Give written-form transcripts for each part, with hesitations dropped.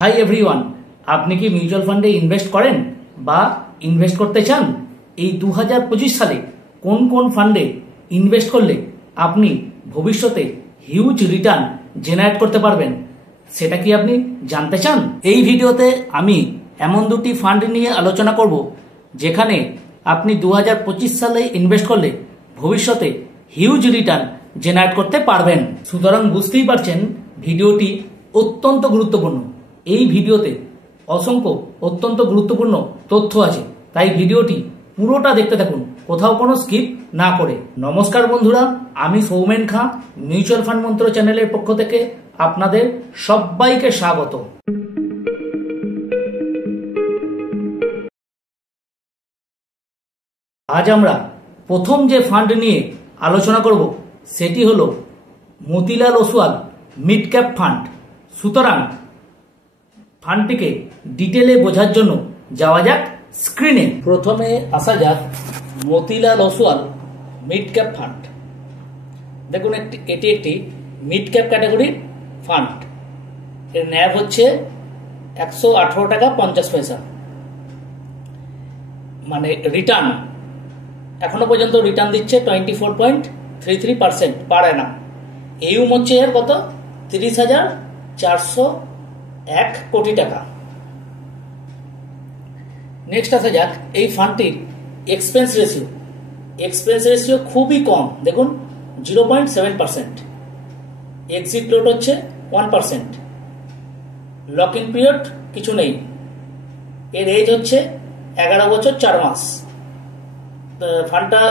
Hi everyone, আপনি কি mutual ফান্ডে ইনভেস্ট করেন বা ইনভেস্ট করতে চান? এই 2025 সালে কোন কোন ফান্ডে ইনভেস্ট করলে আপনি ভবিষ্যতে হিউজ রিটার্ন জেনারেট করতে পারবেন, সেটা কি আপনি জানতে চান? এই ভিডিওতে আমি এমন দুটি ফান্ড নিয়ে আলোচনা করব যেখানে আপনি 2025 সালে ইনভেস্ট করলে ভবিষ্যতে হিউজ রিটার্ন জেনারেট করতে পারবেন। সুতরাং বুঝতেই পারছেন ভিডিওটি অত্যন্ত গুরুত্বপূর্ণ। এই ভিডিওতে অসংখ্য অত্যন্ত গুরুত্বপূর্ণ তথ্য আছে, তাই ভিডিওটি পুরোটা দেখতে থাকুন, কোথাও কোনো স্কিপ না করে। নমস্কার বন্ধুরা, আমি সৌমেন খাঁ, মিউচুয়াল ফান্ড মন্ত্র চ্যানেলের পক্ষ থেকে আপনাদের সবাইকে স্বাগত। আজ আমরা প্রথম যে ফান্ড নিয়ে আলোচনা করব সেটি হলো Motilal Oswal mid cap fund. সুতরাং ফান্ডটিকে ডিটেলে বোঝার জন্য যাওয়া যাক স্ক্রিনে। প্রথমে আসা যাক Motilal Oswal mid cap fund. দেখুন, এটি একটি মিড ক্যাপ ক্যাটাগরির ফান্ড। এর ন্যাভ হচ্ছে 118 টাকা 50 পয়সা। মানে রিটার্ন এখনো পর্যন্ত রিটার্ন দিচ্ছে 24.33% পার অ্যানাম। এইউম হচ্ছে এর কত, 30,401 কোটি টাকা। নেক্সট আসা যাক এই ফান্ডটির এক্সপেন্স রেশিও খুবই কম। দেখুন 0.7%। এক্সিট লোড হচ্ছে 1%। লক ইন পিরিয়ড কিছু নেই। এর এজ হচ্ছে 11 বছর 4 মাস। ফান্ডটা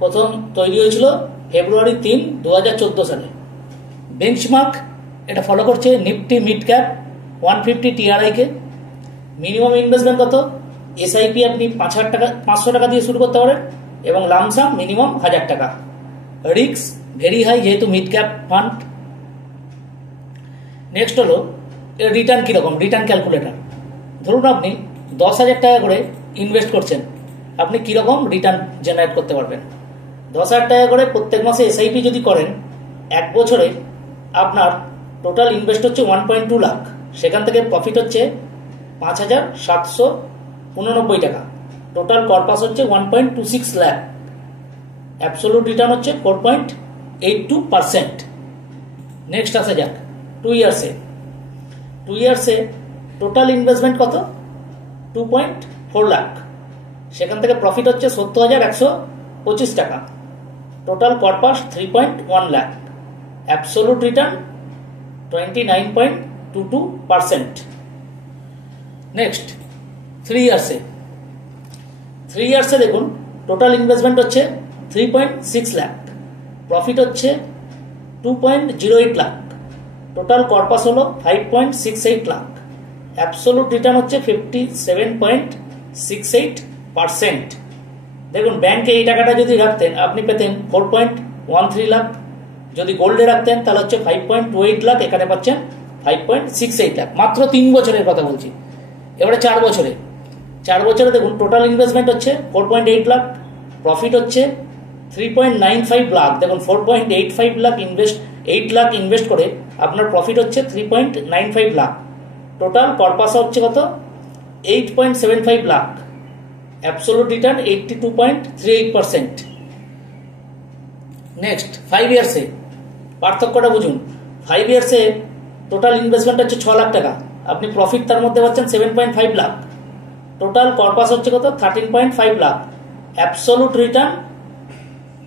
প্রথম তৈরি হয়েছিল ফেব্রুয়ারি 3, 2014 সালে। বেঞ্চমার্ক এটা ফলো করছে নিফটি মিড ক্যাপ 150 TRI কে। মিনিমাম ইনভেস্টমেন্ট কত? এসআইপি আপনি 500 টাকা দিয়ে শুরু করতে পারেন এবং লামসাম মিনিমাম 1000 টাকা। রিস্ক ভেরি হাই যেহেতু মিড ক্যাপ ফান্ড। নেক্সট হলো এর রিটার্ন কিরকম, রিটার্ন ক্যালকুলেটর। ধরুন আপনি 10,000 টাকা করে ইনভেস্ট করছেন, আপনি কিরকম রিটার্ন জেনারেট করতে পারবেন। 10,000 টাকা করে প্রত্যেক মাসে এসআইপি যদি করেন, এক বছরে আপনার টোটাল ইনভেস্ট হচ্ছে 1.2 লাখ। সেখান থেকে প্রফিট হচ্ছে 5,789 টাকা। টোটাল কর্পাস হচ্ছে 1.26 লাখ। অ্যাবসোলুট রিটার্ন হচ্ছে 4.82%। নেক্সট আসা যাক 2 ইয়ার্সে টোটাল ইনভেস্টমেন্ট কত? 2.4 লাখ। সেখান থেকে প্রফিট হচ্ছে 70,125 টাকা। Total corpus 3.1 lakh. Absolute return 29.22%। Next 3 ইয়ার্সে দেখুন টোটাল ইনভেস্টমেন্ট হচ্ছে 3.6 লাখ। প্রফিট হচ্ছে 2.08 লাখ। টোটাল কর্পাস হলো 5.68 লাখ। অ্যাবসোলুট রিটার্ন হচ্ছে 57.68%। দেখুন, ব্যাংকে এই টাকাটা যদি রাখতেন আপনি পেতেন 4.13 লাখ। যদি গোল্ডে রাখতেন তাহলে হচ্ছে 5.28 লাখ। এখানে পাচ্ছেন 5.68 লাখ। মাত্র 3 বছরের কথা বলছি। এবারে 4 বছরে দেখুন টোটাল ইনভেস্টমেন্ট হচ্ছে 4.8 লাখ। প্রফিট হচ্ছে 3.95 লাখ। দেখুন 4.85 লাখ 8 লাখ ইনভেস্ট করে আপনার প্রফিট হচ্ছে 3.95 লাখ। টোটাল কর্পাস হচ্ছে কত? 8.75 লাখ। Absolute return 82.38%। নেক্সট 5 ইয়ার্সে পার্থক্যটা বুঝুন। 5 ইয়ার্সে টোটাল ইনভেস্টমেন্ট হচ্ছে 6 লাখ টাকা। আপনি প্রফিট তার মধ্যে পাচ্ছেন 7.5 লাখ। টোটাল কর্পাস হচ্ছে কত? 13.5 লাখ। Absolute return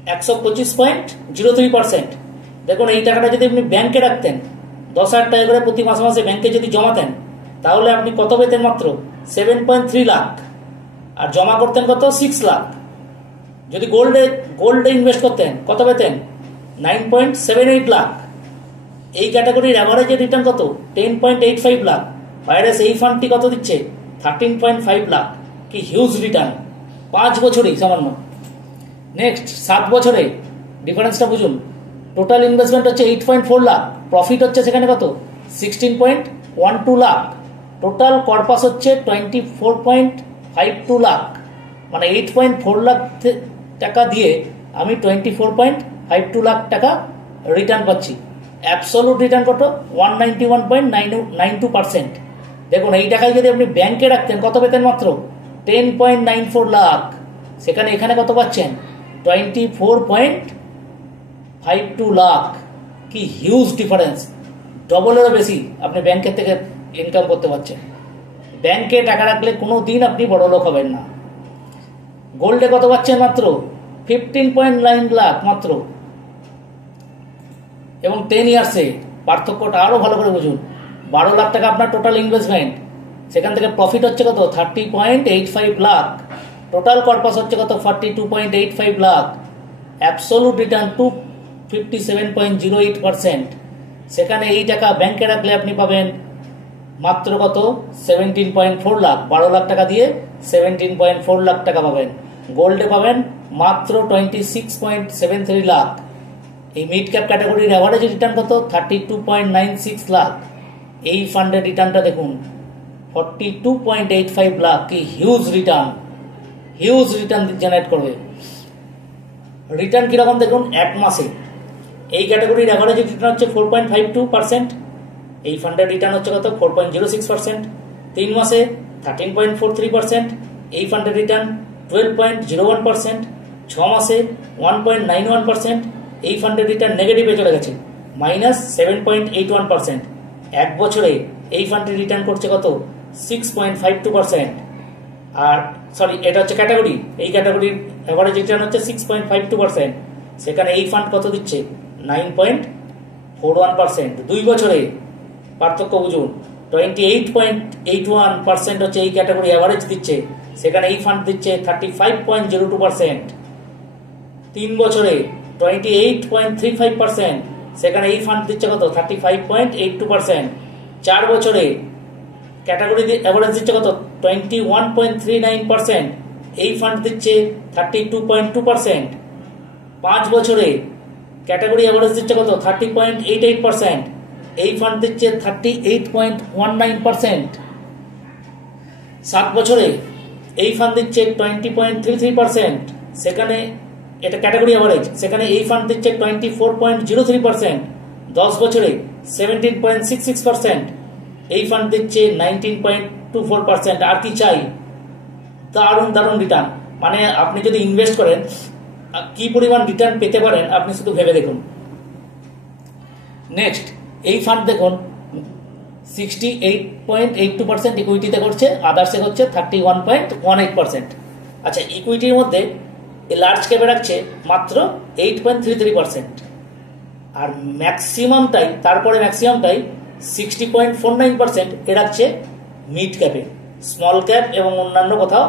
125.03%। দেখুন, এই টাকাটা যদি আপনি ব্যাংকে রাখতেন, 10,000 টাকা করে প্রতি মাসে মাসে ব্যাংকে যদি জমাতেন, তাহলে আপনি কত পেতেন? মাত্র 7.3 লাখ। আর জমা করতেন কত? 6 লাখ। যদি গোল্ডে ইনভেস্ট করতেন কত পেতেন? 9.78 লাখ। এই ক্যাটাগরির অ্যাভারেজ রিটার্ন কত? 10.85 লাখ। ভাইরাস এই ফান্ডটি কত দিচ্ছে? 13.5 লাখ। কি হিউজ রিটার্ন! 5 বছরেই সামান্য। নেক্সট 7 বছরে ডিফারেন্সটা বুঝুন। টোটাল ইনভেস্টমেন্ট হচ্ছে 8.4 লাখ। প্রফিট হচ্ছে সেখানে কত? 16.12 লাখ। টোটাল কর্পাস হচ্ছে 24.52 লাখ। মানে 8.4 লাখ টাকা দিয়ে আমি 24.52 লাখ টাকা রিটার্ন পাচ্ছি। অ্যাবসোলুট রিটার্ন কত? 191.92%। দেখুন এই টাকায় যদি আপনি ব্যাংকে রাখতেন কত পেতেন? মাত্র 10.94 লাখ। সেখানে এখানে কত পাচ্ছেন? 24.52 লাখ। কি হিউজ ডিফারেন্স, ডবলেরও বেশি আপনি ব্যাংকের থেকে ইনকাম করতে পারছেন। ব্যাংকে টাকা রাখলে কোনো দিন আপনি বড় লোক হবেন না। গোল্ডে কত পাচ্ছেন? মাত্র 15.9 লাখ মাত্র। এবং 10 ইয়ার্সে পার্থক্যটা আরো ভালো করে বুঝুন। 12 লাখ টাকা আপনার টোটাল ইনভেস্টমেন্ট, সেখান থেকে প্রফিট হচ্ছে কত? 30.85 লাখ। টোটাল কর্পাস হচ্ছে কত? 42.85 লাখ। Absolute return 257.08%। সেখানে এই টাকা ব্যাংকে রাখলে আপনি পাবেন মাত্র কত? 17.4 লাখ। 12 লাখ টাকা দিয়ে 17.4 লাখ টাকা পাবেন। গোল্ডে পাবেন মাত্র 26.73 লাখ। এই মিড ক্যাপ ক্যাটাগরির অ্যাভারেজ রিটার্ন কত? 32.96 লাখ। এই ফান্ডের রিটার্নটা দেখুন 42.85 লাখ। কি huge return, huge return generate করবে। রিটার্ন কিরকম দেখুন এক মাসে। এই ক্যাটাগরির অ্যাভারেজ রিটার্ন হচ্ছে 4.52%। এই ফান্ডের রিটার্ন হচ্ছে কত? 4.06%। 3 মাসে 13.43%। এই ফান্ডের রিটার্ন 12.01%। 6 মাসে 1.91%। এই ফান্ডের রিটার্ন নেগেটিভে চলে গেছে, -7.81%। এক বছরে এই ফান্ডের রিটার্ন করছে কত? 6.52%। আর সরি, এটা হচ্ছে ক্যাটাগরি। এই ক্যাটাগরির অ্যাভারেজ রিটার্ন হচ্ছে 6.52%। সেখানে এই ফান্ড কত দিচ্ছে? 9.41%। 2 বছরে পার্থক্য বুঝুন। 28.81% হচ্ছে এই ক্যাটাগরি অ্যাভারেজ দিচ্ছে, সেখানে এই ফান্ড দিচ্ছে 35.02%। 3 বছরে 28.35%, সেখানে এই ফান্ড দিচ্ছে কত? 35.82%। 4 বছরে ক্যাটাগরি অ্যাভারেজ দিচ্ছে কত? 21.39%, এই ফান্ড দিচ্ছে 32.2%। 5 বছরে ক্যাটাগরি অ্যাভারেজ দিচ্ছে কত? 30.88%, এই ফান্ড দিচ্ছে 38.19%। 7 বছরে এই ফান্ড দিচ্ছে 20.33%, সেখানে এটা ক্যাটাগরি অ্যাভারেজ, সেখানে এই ফান্ড দিচ্ছে 24.03%। 10 বছরে 17.66%, এই ফান্ড দিচ্ছে 19.24%। আর কি চাই? দারুণ দারুণ রিটার্ন। মানে আপনি যদি ইনভেস্ট করেন কি পরিমাণ রিটার্ন পেতে পারেন আপনি শুধু ভেবে দেখুন। নেক্সট, এই ফান্ড দেখুন 68.82% ইকুইটিতে করছে, আদার্সে করছে 31.18%। আচ্ছা, ইকুইটির মধ্যে লার্জ ক্যাপে রাখছে মাত্র 8.33%, আর ম্যাক্সিমামটাই, তারপরে ম্যাক্সিমামটাই 60.49% এ রাখছে মিড ক্যাপে। স্মল ক্যাপ এবং অন্যান্য কোথাও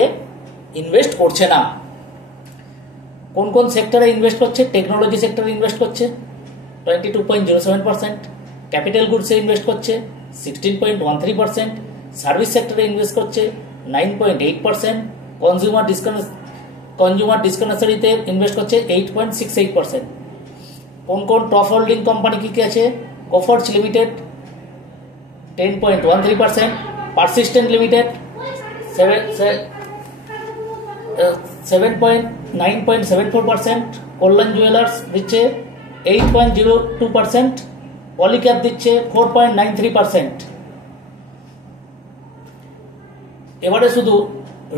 এ ইনভেস্ট করছে না। কোন কোন সেক্টরে ইনভেস্ট করছে? টেকনোলজি সেক্টরে ইনভেস্ট করছে 22.07%, ক্যাপিটাল গুডসে ইনভেস্ট করছে 16.13%, সার্ভিস সেক্টরে ইনভেস্ট করছে 9.8%, কনজিউমার ডিসকানেসারিতে ইনভেস্ট করছে 8.68%। কোন কোন টপ হোল্ডিং কোম্পানি কি কি আছে? কোফর্জ লিমিটেড 10.13%, পারসিস্টেন্ট লিমিটেড 9.74%, কল্যাণ জুয়েলার্স দিচ্ছে 8.02%, পলিক্যাপ দিচ্ছে 4.93%। এবারে শুধু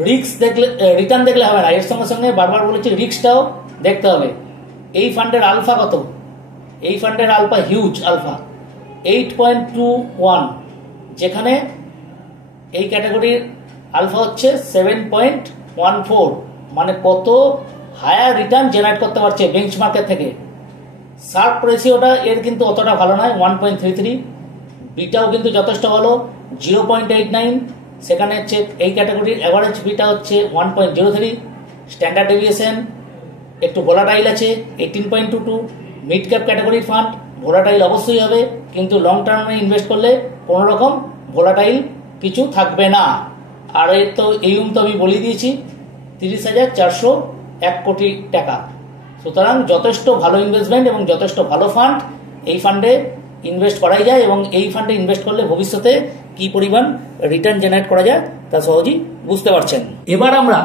রিস্ক দেখলে, রিটার্ন দেখলে হবে না, এর সঙ্গে সঙ্গে বারবার বলেছি রিস্কটাও দেখতে হবে। এই ফান্ডের আলফা কত? এই ফান্ডের আলফা হিউজ, আলফা 8.21, যেখানে এই ক্যাটাগরির আলফা হচ্ছে 7.14। মানে কত হায়ার রিটার্ন জেনারেট করতে পারছে বেঞ্চমার্কের থেকে। শার্প রেশিওটা এর কিন্তু অতটা ভালো নয়, 1.33। বিটাও কিন্তু যথেষ্ট ভালো, 0.89। সেখানে হচ্ছে এই ক্যাটাগরির অ্যাভারেজ বিটা হচ্ছে 1.03। স্ট্যান্ডার্ড ডেভিয়েশন একটু ভোলাটাইল আছে 18.22। মিড ক্যাপ ক্যাটাগরির ফান্ড ভোলাটাইল অবশ্যই হবে, কিন্তু লং টার্মে ইনভেস্ট করলে কোনো রকম ভোলাটাইল কিছু থাকবে না। আর এর তো তো আমি বলে দিয়েছি 30,401 কোটি টাকা। সুতরাং যথেষ্ট ভালো ইনভেস্টমেন্ট এবং যথেষ্ট ভালো ফান্ড। এই ফান্ডে ইনভেস্ট করাই যায় এবং এই ফান্ডে ইনভেস্ট করলে ভবিষ্যতে কি পরিমাণ রিটার্ন জেনারেট করা যায় তা সহজেই বুঝতে পারছেন। এবার আমরা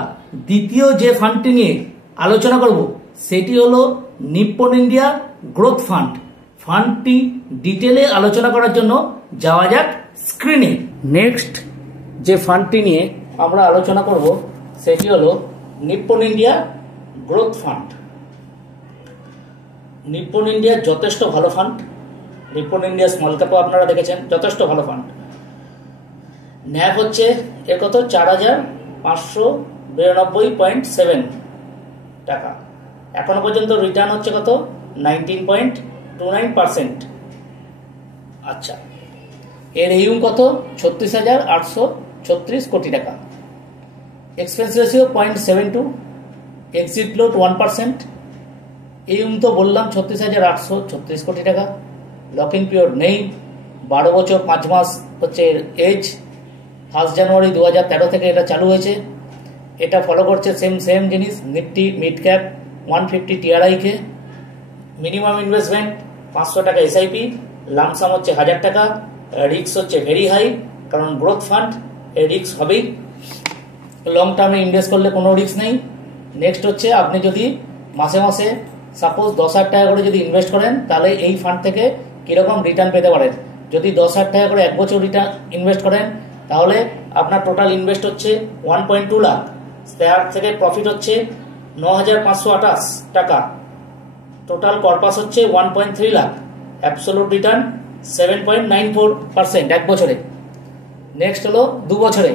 দ্বিতীয় যে ফান্ডটি নিয়ে আলোচনা করব সেটি হলো নিপ্পন ইন্ডিয়া গ্রোথ ফান্ড। ফান্ডটি ডিটেলে আলোচনা করার জন্য যাওয়া যাক স্ক্রিনে। নেক্সট যে ফান্ডটি নিয়ে আমরা আলোচনা করব সেটি হলো Nippon India growth fund. Nippon India যথেষ্ট ভালো ফান্ড। নিপ্পন ইন্ডিয়া স্মল ক্যাপও আপনারা দেখেছেন, যথেষ্ট ভালো ফান্ড। ন্যাভ হচ্ছে এর কত 4592.7 টাকা। এখনো পর্যন্ত রিটার্ন হচ্ছে কত 19.29%। আচ্ছা, এর এইউম কত 36,836 কোটি টাকা। Expense ratio 0.72, exit load 1%। এইউম তো বললাম 36,836 কোটি টাকা। লক ইন পিরিয়ড নেই, 12 বছর 5 মাস হচ্ছে এজ। 1 জানুয়ারি 2013 থেকে এটা চালু হয়েছে। এটা ফলো করছে সেম জিনিস, নিফটি মিড ক্যাপ 150 টিআরআই কে। মিনিমাম ইনভেস্টমেন্ট 500 টাকা এসআইপি, লামসাম হচ্ছে 1000 টাকা। রিস্ক হচ্ছে ভেরি হাই, কারণ গ্রোথ ফান্ড রিস্ক হবেই। লং টার্মে ইনভেস্ট করলে কোনো রিস্ক নেই। নেক্সট হচ্ছে আপনি যদি মাসে মাসে সাপোজ 10,000 টাকা করে যদি ইনভেস্ট করেন, তাহলে এই ফান্ড থেকে কিরকম রিটার্ন পেতে পারেন। যদি 10,000 টাকা করে 1 বছর রিটার্ন ইনভেস্ট করেন, তাহলে আপনার টোটাল ইনভেস্ট হচ্ছে 1.2 লাখ। তার থেকে প্রফিট হচ্ছে 9,528 টাকা। টোটাল কর্পাস হচ্ছে 1.3 লাখ। অ্যাবসোলুট রিটার্ন 7.94% 1 বছরে। নেক্সট হলো 2 বছরে।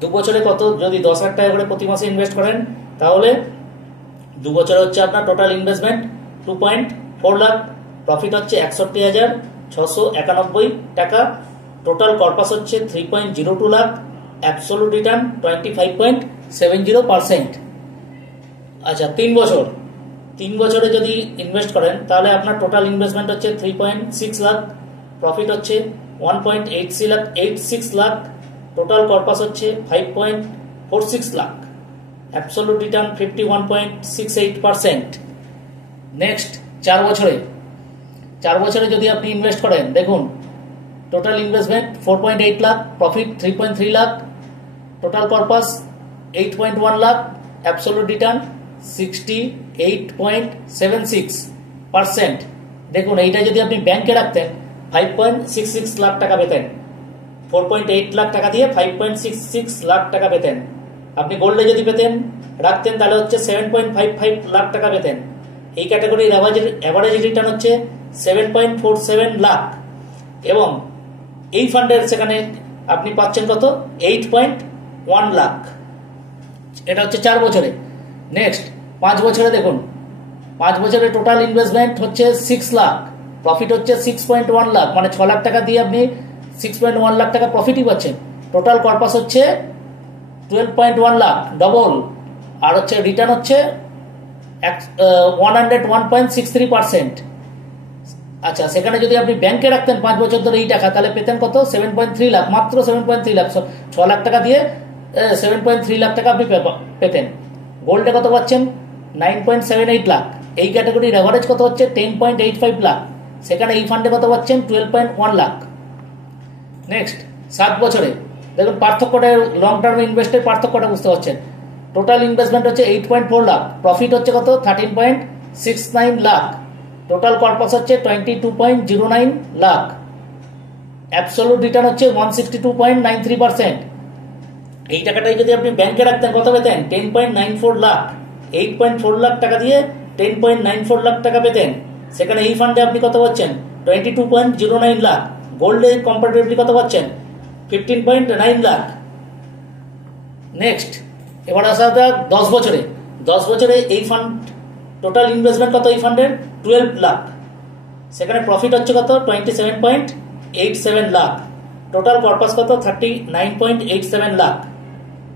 2 বছরে কত, যদি 10,000 টাকা করে প্রতি মাসে ইনভেস্ট করেন, তাহলে 2 বছরে হচ্ছে আপনার টোটাল ইনভেস্টমেন্ট 2.4 লাখ। প্রফিট হচ্ছে 61,691 টাকা। টোটাল কর্পাস হচ্ছে 3.02 লাখ। Absolute return 25.70%। আচ্ছা, 3 বছর। 3 বছরে যদি ইনভেস্ট করেন, তাহলে আপনার টোটাল ইনভেস্টমেন্ট হচ্ছে 3.6 লাখ। প্রফিট হচ্ছে 1.86 লাখ। টোটাল কর্পাস হচ্ছে 5.46 লাখ। Absolute return 51.68%। নেক্সট 4 বছরে। 4 বছরে যদি আপনি ইনভেস্ট করেন, দেখুন total investment 4.8 lakh, profit 3.3 lakh, total corpus 8.1 lakh, absolute return 68.76%। দেখুন এইটা যদি আপনি ব্যাংকে রাখতেন 5.66 লাখ টাকা পেতেন। 4.8 লাখ টাকা দিয়ে 5.66 লাখ টাকা পেতেন। আপনি গোল্ডে যদি রাখতেন, তাহলে হচ্ছে 7.55 লাখ টাকা পেতেন। এই ক্যাটাগরির অ্যাভারেজ রিটার্ন হচ্ছে 7.47 লাখ। এবং এই ফান্ডের সেখানে আপনি পাচ্ছেন কত 8.1 লাখ। এটা হচ্ছে 4 বছরে। নেক্সট 5 বছরে দেখুন, 5 বছরে টোটাল ইনভেস্টমেন্ট হচ্ছে 6 লাখ, প্রফিট হচ্ছে 6.1 লাখ। মানে 6 লাখ টাকা দিয়ে আপনি 6.1 লাখ টাকা প্রফিটই পাচ্ছেন। টোটাল কর্পাস হচ্ছে 12.1 লাখ, ডবল। আর হচ্ছে রিটার্ন হচ্ছে 101.63%। আচ্ছা, সেখানে যদি আপনি ব্যাংকে রাখতেন 5 বছর ধরে এই টাকা, তাহলে পেতেন কত 7.3 লাখ, মাত্র 7.3 লাখ। 6 লাখ টাকা দিয়ে 7.3 লাখ টাকা আপনি পেতেন। গোল্ডে কত পাচ্ছেন 9.78 লাখ। এই ক্যাটাগরির অ্যাভারেজ কত হচ্ছে 10.85 লাখ। সেখানে এই ফান্ডে কত পাচ্ছেন 12.1 লাখ। নেক্সট 7 বছরে দেখুন পার্থক্যটা, লং টার্ম ইনভেস্টের পার্থক্যটা বুঝতে পারছেন। টোটাল ইনভেস্টমেন্ট হচ্ছে 8.4 লাখ, প্রফিট হচ্ছে কত 13.69 লাখ। টোটাল কর্পাস হচ্ছে 22.09 লাখ। অ্যাবসোলুট রিটার্ন হচ্ছে 162.93%। এই টাকাটাই যদি আপনি ব্যাংকে রাখতেন কত পেতেন 10.94 লাখ। 8.4 লাখ টাকা দিয়ে 10.94 লাখ টাকা পেতেন। সেখানে এই ফান্ডে আপনি কত পাচ্ছেন 22.09 লাখ। গোল্ডে কম্পারেটিভলি কত পাচ্ছেন 15.9 লাখ। নেক্সট এবার আসা যাক 10 বছরে। 10 বছরে এই ফান্ড টোটাল ইনভেস্টমেন্ট কত এই ফান্ডের 12 লাখ। সেখানে প্রফিট হচ্ছে কত 27.87 লাখ। টোটাল কর্পাস কত 39.87 লাখ।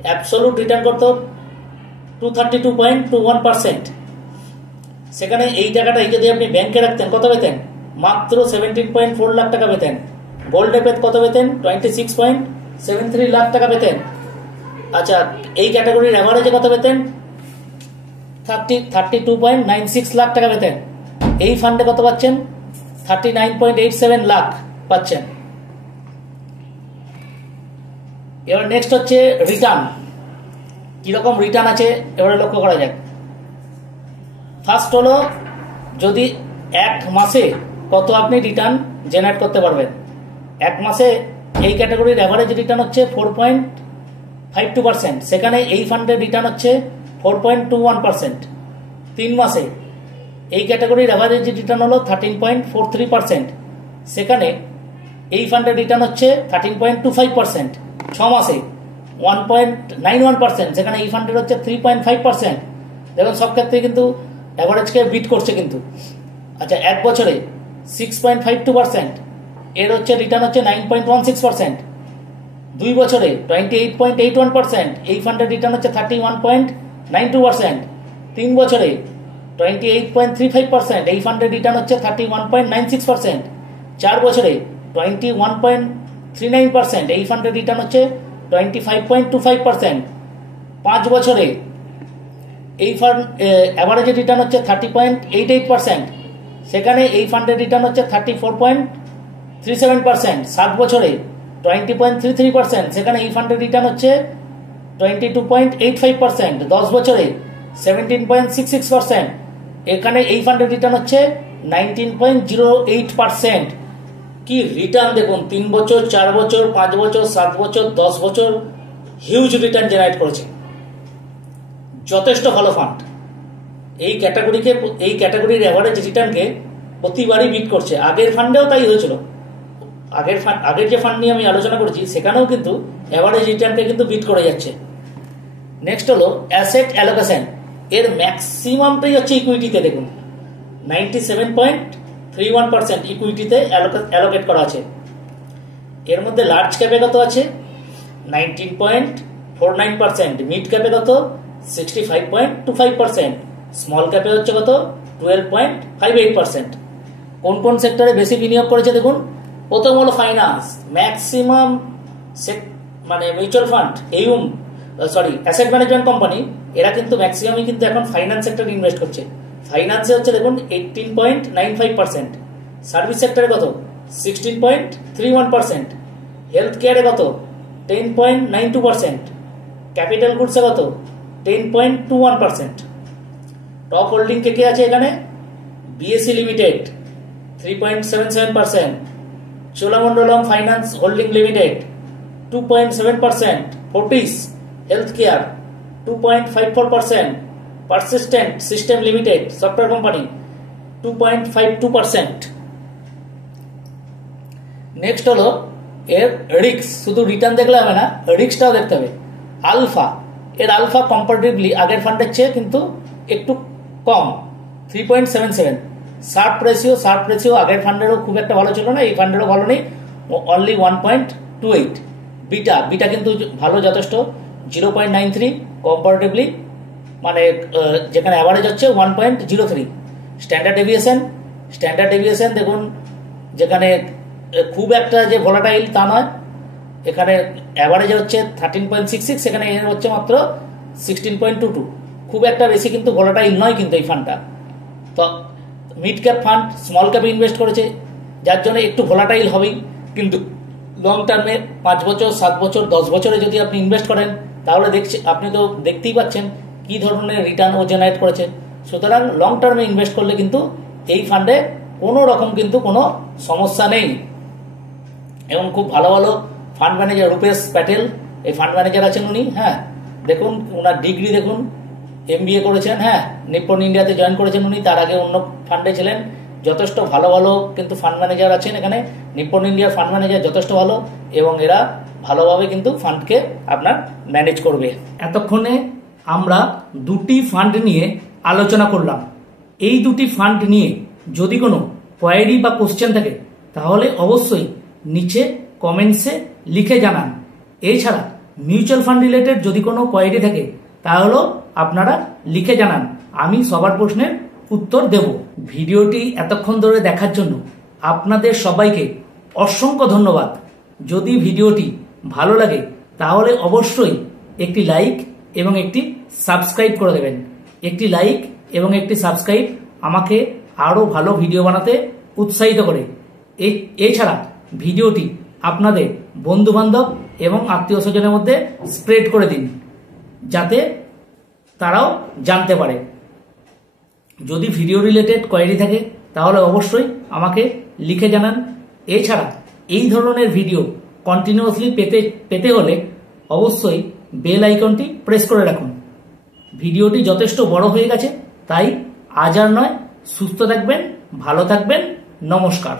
অ্যাবসোলুট রিটার্ন কত 232.21%। সেখানে এই টাকাটাই যদি আপনি ব্যাংকে রাখতেন কত পেতেন মাত্র 17.4 লাখ টাকা পেতেন। গোল্ডে কত পেতেন 26.73 লাখ টাকা পেতেন। আচ্ছা, এই ক্যাটাগরির অ্যাভারেজে কত পেতেন 32.96 লাখ টাকা পেতেন। এই ফান্ডে কত পাচ্ছেন 39.87 লাখ পাচ্ছেন। এবার নেক্সট হচ্ছে রিটার্ন। কিরকম রিটার্ন আছে এবারে লক্ষ্য করা যাক। ফার্স্ট হলো যদি 1 মাসে কত আপনি রিটার্ন জেনারেট করতে পারবেন। 1 মাসে এই ক্যাটাগরির অ্যাভারেজ রিটার্ন হচ্ছে 4.52%, সেখানে এই ফান্ডের রিটার্ন হচ্ছে 4.21%। 3 মাসে এই ক্যাটাগরির অ্যাভারেজ রিটার্ন হলো 13.43%, সেখানে এই ফান্ডের রিটার্ন হচ্ছে 13.25%। 6 মাসে 1.91%, সেখানে এই ফান্ডের হচ্ছে 3.5%। দেখুন সব ক্ষেত্রে কিন্তু অ্যাভারেজকে বিট করছে কিন্তু। আচ্ছা, 1 বছরে 6.52%, এর হচ্ছে রিটার্ন হচ্ছে 9.16%। 2 বছরে 28.81%, এই ফান্ডের রিটার্ন হচ্ছে 31.92%। 3 বছরে 28.35%, এই ফান্ডের রিটার্ন হচ্ছে 31.96%। 4 বছরে 21.39%, এই ফান্ডের রিটার্ন হচ্ছে 25.25%। 5 বছরে এই ফান্ড অ্যাভারেজ রিটার্ন হচ্ছে 30.88%, সেখানে এই ফান্ডের রিটার্ন হচ্ছে 34.37%। 7 বছরে 20.33%, সেখানে এই ফান্ডের রিটার্ন হচ্ছে 22.85%। 10 বছরে 17.66%, এখানে এই ফান্ডের রিটার্ন হচ্ছে 19.08%। কি রিটার্ন দেখুন, 3 বছর, 4 বছর, 5 বছর, 7 বছর, 10 বছর হিউজ রিটার্ন জেনারেট করেছে। যথেষ্ট ভালো ফান্ড। এই ক্যাটাগরির অ্যাভারেজ রিটার্নকে প্রতিবারই বিট করছে। আগের ফান্ডেও তাই হয়েছিল। আগের যে ফান্ড নিয়ে আমি আলোচনা করেছি সেখানেও কিন্তু অ্যাভারেজ রিটার্নকে কিন্তু বিট করে যাচ্ছে। নেক্সট হলো অ্যাসেট অ্যালোকেশন। এর ম্যাক্সিমামটাই হচ্ছে ইকুইটিতে। দেখুন 97.31% ইকুইটিতে অ্যালোকেট করা আছে। এর মধ্যে লার্জ ক্যাপে কত আছে 19.49%, মিড ক্যাপে কত 65.25%, স্মল ক্যাপে হচ্ছে কত 12.58%। কোন কোন সেক্টরে বেশি বিনিয়োগ করেছে দেখুন। প্রথম হলো ফাইন্যান্স। ম্যাক্সিমাম মানে mutual fund, asset management company, এরা কিন্তু ম্যাক্সিমামই কিন্তু এখন ফাইন্যান্স সেক্টরে ইনভেস্ট করছে। ফাইন্যান্সে হচ্ছে দেখুন 18.95%, সার্ভিস সেক্টরে কত 16.31%, হেলথ কেয়ারে কত 10.92%, ক্যাপিটাল গুডসে কত 10.21%। টপ হোল্ডিং কে আছে এখানে BSc limited 3.77%, Cholamandalam finance holding limited 2.7%, Fortis health care 2.54%, persistent system limited software company 2.52%। Next হলো এর রিস্ক। শুধু রিটার্ন দেখলে হবে না, রিস্কটাও দেখতে হবে। আলফা, এর আলফা কম্পারেটিভলি আগের ফান্ডের চেয়ে কিন্তু একটু কম 3.77। শার্প রেশিও আগের ফান্ডেরও খুব একটা ভালো ছিল না, এই ফান্ডেরও ভালো নেই, অনলি 1.28। বিটা কিন্তু ভালো যথেষ্ট 0.93 কম্পারেটিভলি, মানে যেখানে অ্যাভারেজ হচ্ছে 1.03। স্ট্যান্ডার্ড ডেভিয়েশন দেখুন, যেখানে খুব একটা যে ভোলাটাইল তা নয়, এখানে অ্যাভারেজ হচ্ছে 13.66, সেখানে এর হচ্ছে মাত্র 16.22। খুব একটা বেশি কিন্তু ভোলাটাইল নয় কিন্তু এই ফান্ডটা। তো মিড ক্যাপ ফান্ড স্মল ক্যাপে ইনভেস্ট করেছে, যার জন্য একটু ভোলাটাইল হবেই, কিন্তু লং টার্মে 5 বছর, 7 বছর, 10 বছরে যদি আপনি ইনভেস্ট করেন তাহলে আপনি তো দেখতেই পাচ্ছেন কি ধরনের রিটার্ন ও জেনারেট করেছে। সুতরাং লং টার্মে ইনভেস্ট করলে কিন্তু এই ফান্ডে কোনো রকম কিন্তু কোনো সমস্যা নেই। এবং খুব ভালো ভালো ফান্ড ম্যানেজার, রূপেশ প্যাটেল এই ফান্ড ম্যানেজার আছেন উনি। হ্যাঁ, দেখুন ওনার ডিগ্রি দেখুন, MBA করেছেন। হ্যাঁ, নিপ্পন ইন্ডিয়াতে জয়েন করেছেন উনি, তার আগে অন্য ফান্ডে ছিলেন। যথেষ্ট ভালো ভালো কিন্তু ফান্ড ম্যানেজার আছেন এখানে। নিপ্পন ইন্ডিয়ার ফান্ড ম্যানেজার যথেষ্ট ভালো, এবং এরা ভালোভাবে কিন্তু ফান্ডকে আপনার ম্যানেজ করবে। এতক্ষণে আমরা দুটি ফান্ড নিয়ে আলোচনা করলাম। এই দুটি ফান্ড নিয়ে যদি কোনো কোয়েরি বা কোশ্চেন থাকে তাহলে অবশ্যই নিচে কমেন্টসে লিখে জানান। এছাড়া মিউচুয়াল ফান্ড রিলেটেড যদি কোনো কোয়েরি থাকে তাহলেও আপনারা লিখে জানান, আমি সবার প্রশ্নের উত্তর দেব। ভিডিওটি এতক্ষণ ধরে দেখার জন্য আপনাদের সবাইকে অসংখ্য ধন্যবাদ। যদি ভিডিওটি ভালো লাগে তাহলে অবশ্যই একটি লাইক এবং একটি সাবস্ক্রাইব করে দেবেন। একটি লাইক এবং একটি সাবস্ক্রাইব আমাকে আরও ভালো ভিডিও বানাতে উৎসাহিত করে। এছাড়া ভিডিওটি আপনাদের বন্ধু বান্ধব এবং আত্মীয় স্বজনের মধ্যে স্প্রেড করে দিন, যাতে তারাও জানতে পারে। যদি ভিডিও রিলেটেড কোয়েরি থাকে তাহলে অবশ্যই আমাকে লিখে জানান। এছাড়া এই ধরনের ভিডিও কন্টিনিউয়াসলি পেতে হলে অবশ্যই বেল আইকনটি প্রেস করে রাখুন। ভিডিওটি যথেষ্ট বড় হয়ে গেছে, তাই আজ আর নয়, সুস্থ থাকবেন, ভালো থাকবেন, নমস্কার।